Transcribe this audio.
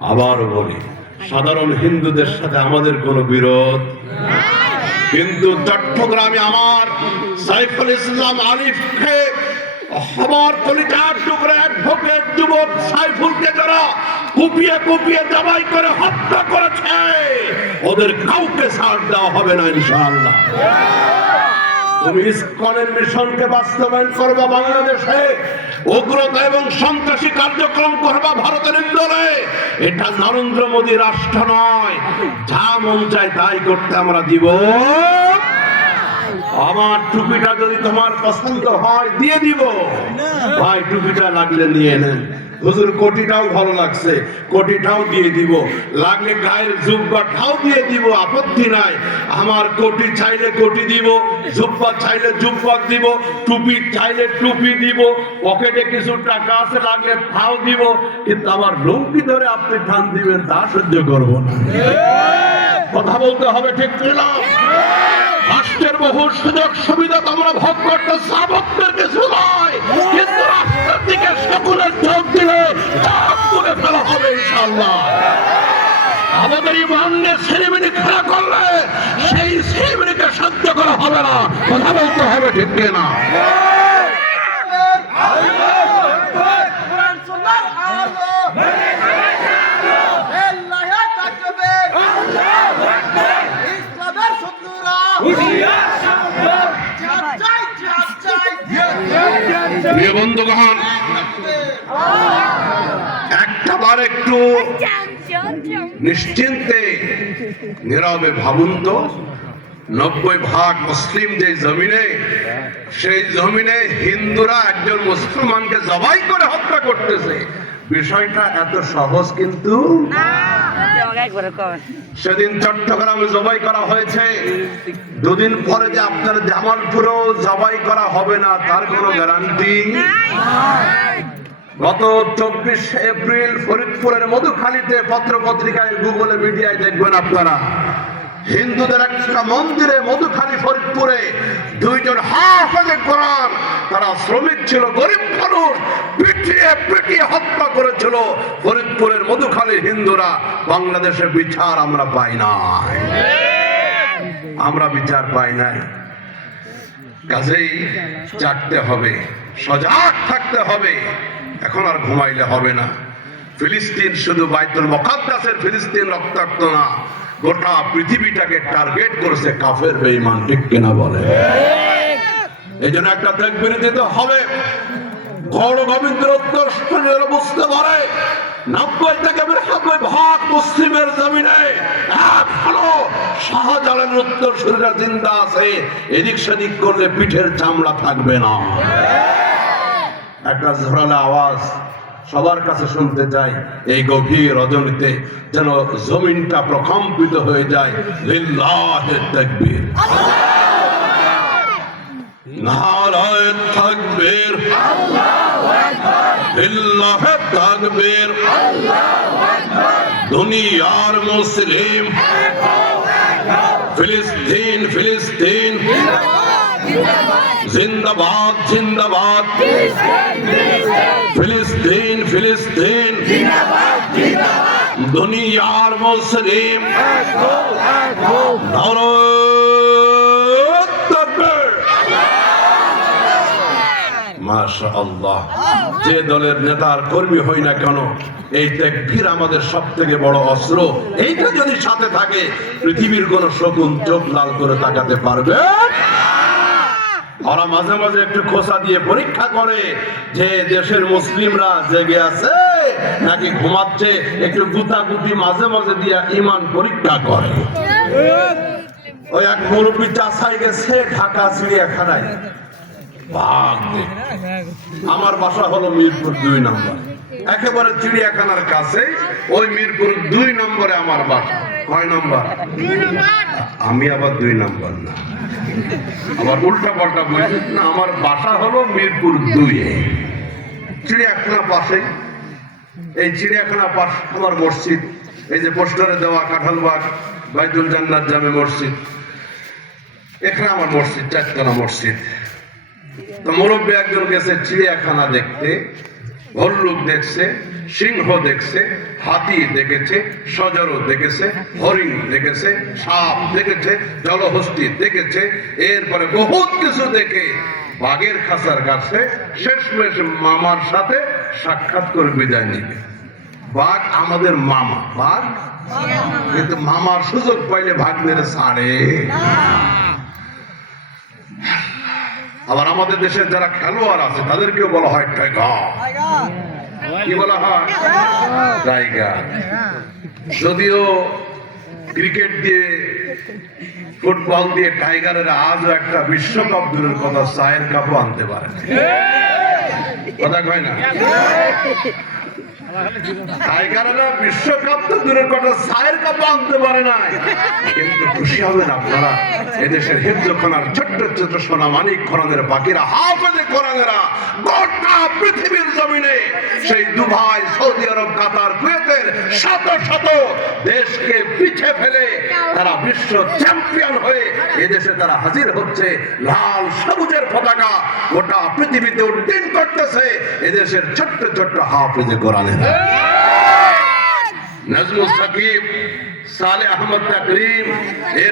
আবার বলি, সাধারণ হিন্দুদের সাথে আমাদের কোনো বিরোধ, কিন্তু চট্টগ্রামে আমার সাইফুল ইসলাম আলিফকে আমার কলিজার টুকরা অ্যাডভোকেট যুবক সাইফুলকে যারা কুপিয়ে কুপিয়ে জবাই করে হত্যা করেছে, ওদের কাউকে ছাড় দেওয়া হবে না ইনশাআল্লাহ। তুমি ইসকনের মিশনকে বাস্তবায়ন করবা, বাংলাদেশে উগ্রতা এবং সন্ত্রাসী কার্যক্রম করবা ভারতের ইন্ধনে। এটা নরেন্দ্র মোদী রাষ্ট্র নয়, যা মন চায় তাই করতে আমরা দিব। আমার টুপিটা যদি তোমার পছন্দ হয় দিয়ে দিব, ভাই টুপিটা লাগলে নিয়ে নেন। হুজুর কোটিটাও ভালো লাগছে, কোটিটাও দিয়ে দিব, লাগলে গায়ের জুব্বাটাও দিয়ে দিব, আপত্তি নাই। আমার কোটি চাইলে কোটি দিব, জুব্বা চাইলে জুব্বা দিব, টুপি চাইলে টুপি দিব, পকেটে কিছু টাকা আছে লাগলে তাও দিব, কিন্তু আমার লুঙ্গি ধরে আপনি টান দিবেন তা সহ্য করবো না। কথা বলতে হবে, ঠিক না? রাষ্ট্রের বহু সুযোগ সুবিধা তোমরা ভোগ করতে সাবকদের কিছু নয়, কিন্তু রাষ্ট্রের দিকে সকলের চোখ দিলে তুলে ফেলা হবে ইনশাআল্লাহ। আমাদের ইমানের সেরেমনি খেলা করলে সেই সেরেমনিকে সহ্য করা হবে না। কথা বলতে হবে, ঠিক না? বন্ধুগণ, একটাবার একটু নিশ্চিন্তে নীরবে ভাবুন তো, 90% মুসলিম যে জমিনে, সেই জমিনে হিন্দুরা একজন মুসলমানকে জবাই করে হত্যা করতেছে, বিষয়টা এত সহজ কিন্তু সেদিন চট্টগ্রামে জবাই করা হয়েছে, দুদিন পরে যে আপনার জামালপুরেও জবাই করা হবে না তার কোনো গ্যারান্টি। গত 24 এপ্রিল ফরিদপুরের মধুখালীতে পত্র পত্রিকায় গুগলে মিডিয়ায় দেখবেন আপনারা, হিন্দুদের একটা মন্দিরে মধুখালী ফরিদপুরে দুইজন হাফেজে কোরআন, তারা শ্রমিক ছিল, গরিব মানুষ, পিটিয়ে পিটিয়ে হত্যা করেছিল ফরিদপুরের মধুখালীর হিন্দুরা। বাংলাদেশে বিচার আমরা পাই নাই, আমরা বিচার পাই নাই। কাজেই জাগতে হবে, সজাগ থাকতে হবে, এখন আর ঘুমাইলে হবে না। ফিলিস্তিন শুধু বাইতুল মুকাদ্দাসের ফিলিস্তিন রক্তাক্ত না, গোটা পৃথিবীটাকে টার্গেট করেছে কাফের বেঈমান, ঠিক কিনা বলে? এই জন্য একটা তাকবীর দিতে হবে। গৌর গোবিন্দের উত্তরসূরিরা বুঝতে পারে 90% মুসলিমের জমিনে এখনো শাহজালালের উত্তরসূরিরা জিন্দা আছে, এদিক সেদিক করলে পিঠের চামড়া থাকবে না। একটা ঝোরালো আওয়াজ সবার কাছে শুনতে চাই এই গভীর রজনীতে, যেন জমিনটা প্রকম্পিত হয়ে যায়। লিল্লাহি তাকবীর, নারায়ে তাকবীর, লিল্লাহি তাকবীর। দুনিয়ার মুসলিম, ফিলিস্তিন ফিলিস্তিন জিন্দাবাদ জিন্দাবাদ, ফিলিস্তিন ফিলিস্তিন, দুনিয়ার মুসলিম। মাশাআল্লাহ, যে দলের নেতার কর্মী হই না কেন, এই তাকবীর আমাদের সব থেকে বড় অস্ত্র। এইটা যদি সাথে থাকে, পৃথিবীর কোন শকুন চোখ লাল করে তাকাতে পারবে। ওরা মাঝে মাঝে একটু খোঁচা দিয়ে পরীক্ষা করে যে দেশের মুসলিমরা জেগে আছে নাকি ঘুমাচ্ছে, একটু গুতাগুতি মাঝে মাঝে দিয়া ইমান পরীক্ষা করে। ওই এক মুরব্বী চাষাই গেছে ঢাকা চিড়িয়াখানায় বাঘ দেখতে। আমার বাসা হলো মিরপুর 2 নম্বর, একেবারে চিড়িয়াখানার কাছে। ওই মিরপুর 2 নম্বরে আমার বাসা। কয় নম্বর? আমি আবার 2 নম্বর না, আবার উল্টা পাল্টা বলছি না, আমার বাসা হলো মিরপুর 2, চিড়িয়াখানা পাশে। এই চিড়িয়াখানা পাশ আমার মসজিদ, এই যে পোস্টারে দেওয়া কাঁঠালবাগ বাইতুল জান্নাত জামে মসজিদ, এখানে আমার মসজিদ, 4তলা মসজিদ। তো মুরব্বী একজন গেছে চিড়িয়াখানা দেখতে, ভল্লুক দেখছে, সিংহ দেখছে, হাতি দেখেছে, সজরও দেখেছে, হরিণ দেখেছে, সাপ দেখেছে, জলহস্তী দেখেছে, এরপরে বহুত কিছু দেখে বাঘের খাঁচার কাছে শেষমেশ মামার সাথে সাক্ষাৎ করে বিদায় নিবে। বাঘ আমাদের মামা, বাঘ কিন্তু মামার সুযোগ পাইলে ভাগ্নের ছাড়ে। আবার আমাদের দেশের যারা খেলোয়াড় আছে তাদেরকেও বলা হয় টাইগার। কি বলা হয়? টাইগার। যদিও ক্রিকেট দিয়ে, ফুটবল দিয়ে টাইগারের আজও একটা বিশ্বকাপ দূরের কথা, চায়ের কাপও আনতে পারে কথা কয় না। টাইগারেরা বিশ্বকাপ তো দূরের কথা, চায়ের কাপও আনতে পারে না। কিন্তু খুশি হবেন আপনারা, এদেশের হিফজখানার ছোট্ট ছোট্ট সোনা মানিক কোরআনের বাকিরা, হাফেজে কোরআনেরা গোটা পৃথিবীর জমিনে সেই দুবাই, সৌদি আরব, কাতার, কুয়েতের শত শত দেশকে পিছে ফেলে তারা বিশ্ব চ্যাম্পিয়ন হয়ে এদেশে তারা হাজির হচ্ছে। লাল সবুজের পতাকা গোটা পৃথিবীতে উড্ডীন করতেছে এদেশের ছোট্ট ছোট্ট হাফেজে কোরআনেরা। নাজমুল সাকিব, সালে আহমদ তাকরিম, এর